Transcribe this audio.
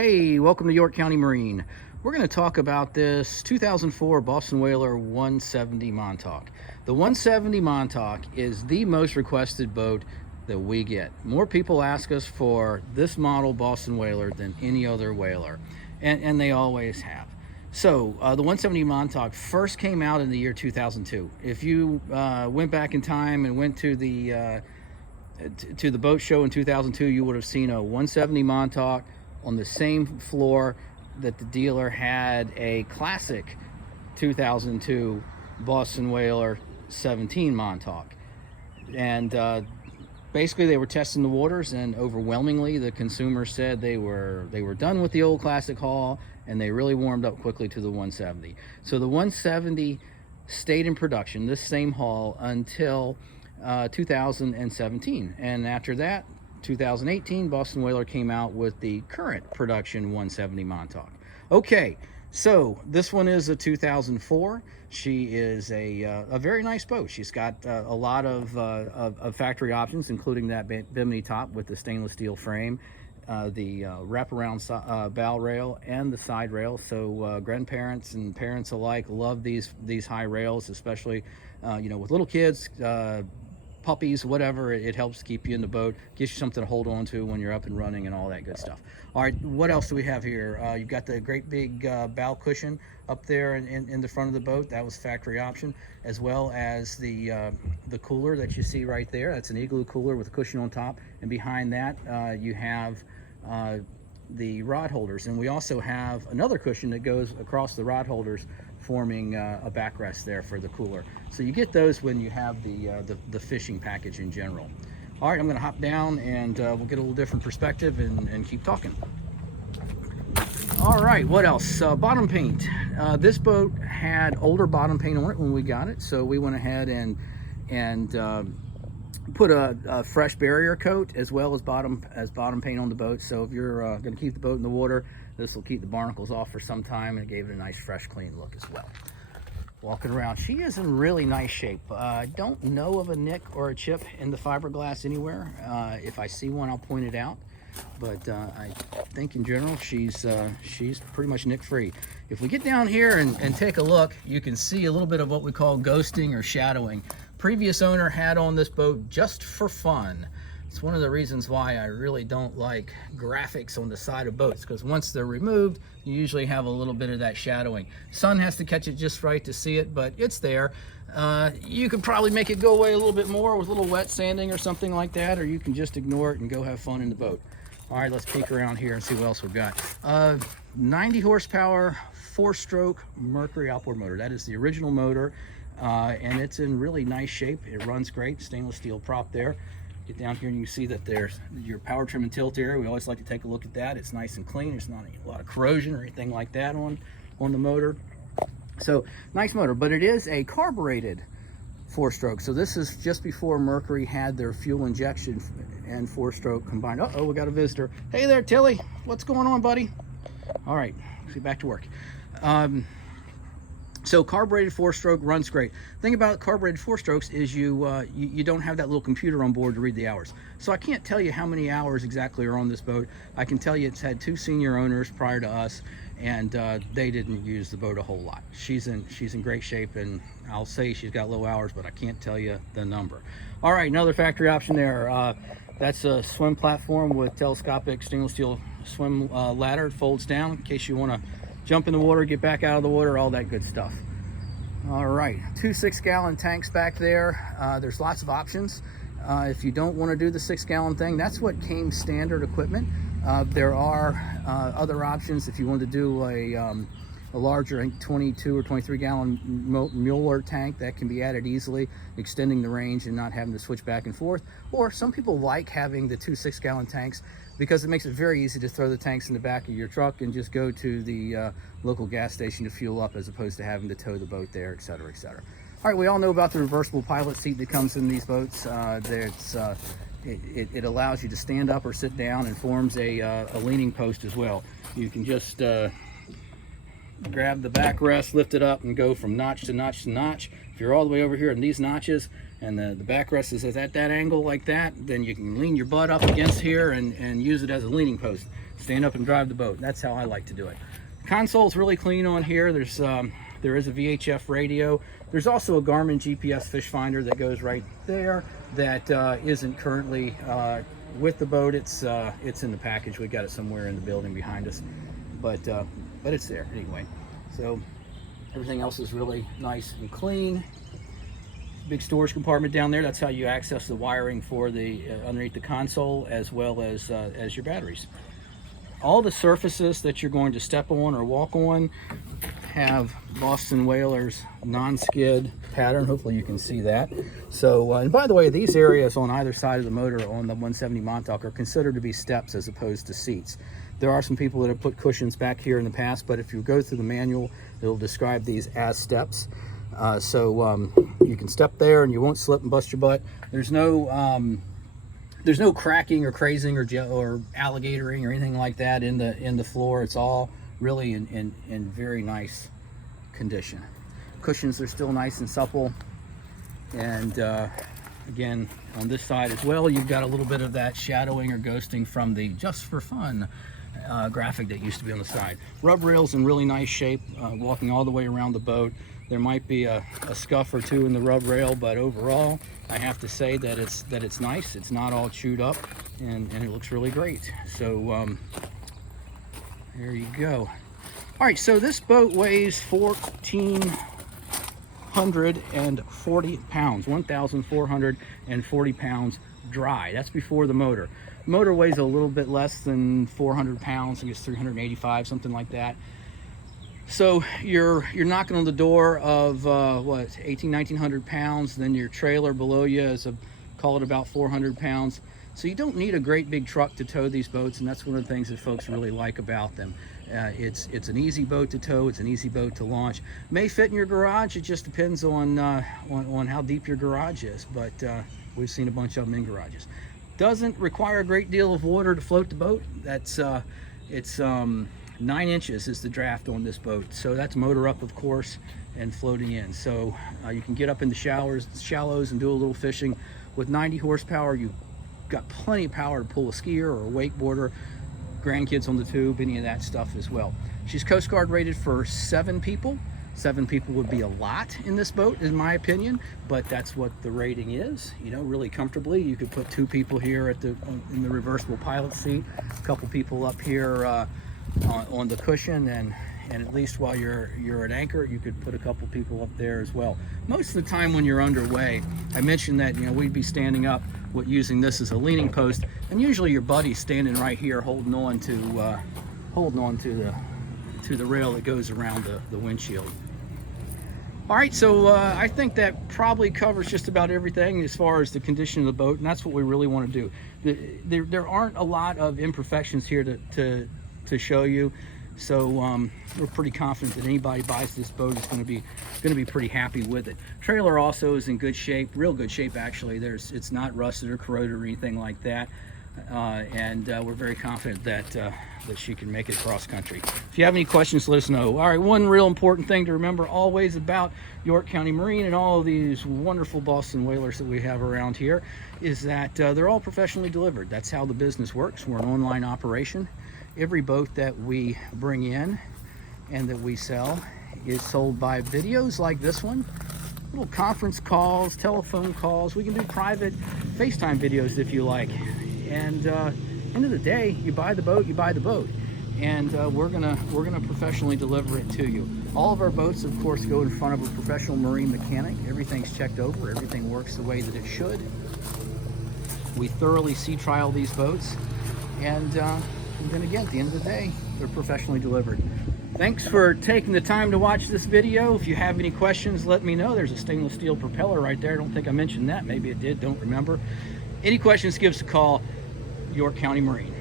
Hey, welcome to York County Marine. We're going to talk about this 2004 Boston Whaler 170 Montauk. The 170 Montauk is the most requested boat that we get. More people ask us for this model Boston Whaler than any other whaler, and they always have. So the 170 Montauk first came out in the year 2002. If you went back in time and went to the boat show in 2002, you would have seen a 170 Montauk on the same floor that the dealer had a classic 2002 Boston Whaler 17 Montauk. And basically they were testing the waters, and overwhelmingly the consumers said they were done with the old classic haul, and they really warmed up quickly to the 170. So the 170 stayed in production, this same haul, until 2017, and after that, 2018, Boston Whaler came out with the current production 170 Montauk. Okay, so this one is a 2004. She is a very nice boat. She's got a lot of factory options, including that bimini top with the stainless steel frame, the wraparound bow rail, and the side rail. So grandparents and parents alike love these high rails, especially with little kids. Puppies, whatever, it helps keep you in the boat, gives you something to hold on to when you're up and running and all that good stuff. All right, what else do we have here? You've got the great big bow cushion up there in the front of the boat. That was factory option, as well as the cooler that you see right there. That's an igloo cooler with a cushion on top, and behind that you have the rod holders, and we also have another cushion that goes across the rod holders, forming a backrest there for the cooler. So you get those when you have the fishing package in general. All right, I'm going to hop down and we'll get a little different perspective and keep talking. All right, what else? Bottom paint. This boat had older bottom paint on it when we got it, so we went ahead and put a fresh barrier coat as well as bottom paint on the boat. So if you're going to keep the boat in the water, this will keep the barnacles off for some time, and it gave it a nice fresh clean look as well. Walking around, she is in really nice shape. I don't know of a nick or a chip in the fiberglass anywhere. If I see one, I'll point it out, but I think in general she's pretty much nick free. If we get down here and take a look, you can see a little bit of what we call ghosting or shadowing. Previous owner had on this boat just for fun. It's one of the reasons why I really don't like graphics on the side of boats, because once they're removed, you usually have a little bit of that shadowing. Sun has to catch it just right to see it, but it's there. You could probably make it go away a little bit more with a little wet sanding or something like that, or you can just ignore it and go have fun in the boat. All right, let's peek around here and see what else we've got. 90 horsepower, 4-stroke Mercury outboard motor. That is the original motor, and it's in really nice shape. It runs great, stainless steel prop there. Get down here and you see that there's your power trim and tilt area. We always like to take a look at that. It's nice and clean. There's not a lot of corrosion or anything like that on the motor. So nice motor, but it is a carbureted 4-stroke. So this is just before Mercury had their fuel injection and 4-stroke combined. Uh-oh, we got a visitor. Hey there, Tilly. What's going on, buddy? All right, let's get back to work. So carbureted 4-stroke runs great. The thing about carbureted 4-strokes is you don't have that little computer on board to read the hours. So I can't tell you how many hours exactly are on this boat. I can tell you it's had 2 senior owners prior to us, and they didn't use the boat a whole lot. She's in great shape, and I'll say she's got low hours, but I can't tell you the number. All right, another factory option there. That's a swim platform with telescopic stainless steel swim ladder. It folds down in case you want to jump in the water, get back out of the water, all that good stuff. All right, 2 6-gallon tanks back there. There's lots of options. If you don't want to do the 6-gallon thing, that's what came standard equipment. There are other options if you want to do a larger, I think 22 or 23-gallon Mueller tank. That can be added easily, extending the range and not having to switch back and forth. Or some people like having the 2 6-gallon tanks because it makes it very easy to throw the tanks in the back of your truck and just go to the local gas station to fuel up, as opposed to having to tow the boat there, et cetera, et cetera. All right, we all know about the reversible pilot seat that comes in these boats. It allows you to stand up or sit down and forms a leaning post as well. You can just grab the backrest, lift it up, and go from notch to notch to notch. If you're all the way over here in these notches and the backrest is at that angle like that, then you can lean your butt up against here and use it as a leaning post. Stand up and drive the boat. That's how I like to do it. The console's really clean on here. There is a VHF radio. There's also a Garmin GPS fish finder that goes right there that isn't currently with the boat. It's in the package. We got it somewhere in the building behind us, but it's there anyway. So everything else is really nice and clean. Big storage compartment down there. That's how you access the wiring for the underneath the console, as well as your batteries. All the surfaces that you're going to step on or walk on have Boston Whaler's non-skid pattern. Hopefully you can see that. So, and by the way, these areas on either side of the motor on the 170 Montauk are considered to be steps as opposed to seats. There are some people that have put cushions back here in the past, but if you go through the manual, it'll describe these as steps. So you can step there and you won't slip and bust your butt. There's no cracking or crazing or alligatoring or anything like that in the floor. It's all really in very nice condition. Cushions are still nice and supple. And again, on this side as well, you've got a little bit of that shadowing or ghosting from the Just for Fun graphic that used to be on the side. Rub rails in really nice shape, walking all the way around the boat. There might be a scuff or two in the rub rail, but overall, I have to say that it's nice. It's not all chewed up, and it looks really great. So there you go. All right, so this boat weighs 1,440 pounds, 1,440 pounds dry. That's before the motor. The motor weighs a little bit less than 400 pounds. I think it's 385, something like that. So you're knocking on the door of what, 1,900 pounds. Then your trailer below you is call it about 400 pounds. So you don't need a great big truck to tow these boats, and that's one of the things that folks really like about them. It's an easy boat to tow. It's an easy boat to launch. May fit in your garage. It just depends on how deep your garage is. But we've seen a bunch of them in garages. Doesn't require a great deal of water to float the boat. It's 9 inches is the draft on this boat. So that's motor up, of course, and floating in. So you can get up in the shallows and do a little fishing. With 90 horsepower, you've got plenty of power to pull a skier or a wakeboarder, grandkids on the tube, any of that stuff as well. She's Coast Guard rated for 7 people. 7 people would be a lot in this boat, in my opinion, but that's what the rating is. You know, really comfortably. You could put 2 people here in the reversible pilot seat, a couple people up here on the cushion, and at least while you're at anchor, you could put a couple people up there as well. Most of the time when you're underway, I mentioned that, you know, we'd be standing up using this as a leaning post, and usually your buddy's standing right here holding on to the rail that goes around the windshield. All right, so I think that probably covers just about everything as far as the condition of the boat, and that's what we really want to do. There aren't a lot of imperfections here to show you, so we're pretty confident that anybody buys this boat is going to be pretty happy with it. Trailer also is in good shape, real good shape actually. It's not rusted or corroded or anything like that, and we're very confident that she can make it cross country. If you have any questions, let us know. All right, one real important thing to remember always about York County Marine and all of these wonderful Boston Whalers that we have around here is that they're all professionally delivered. That's how the business works. We're an online operation. Every boat that we bring in and that we sell is sold by videos like this one, little conference calls, telephone calls. We can do private FaceTime videos if you like. And end of the day, you buy the boat, and we're gonna professionally deliver it to you. All of our boats, of course, go in front of a professional marine mechanic. Everything's checked over. Everything works the way that it should. We thoroughly sea trial these boats, and then again, at the end of the day, they're professionally delivered. Thanks for taking the time to watch this video. If you have any questions, let me know. There's a stainless steel propeller right there. I don't think I mentioned that. Maybe it did, don't remember. Any questions, give us a call. York County Marine.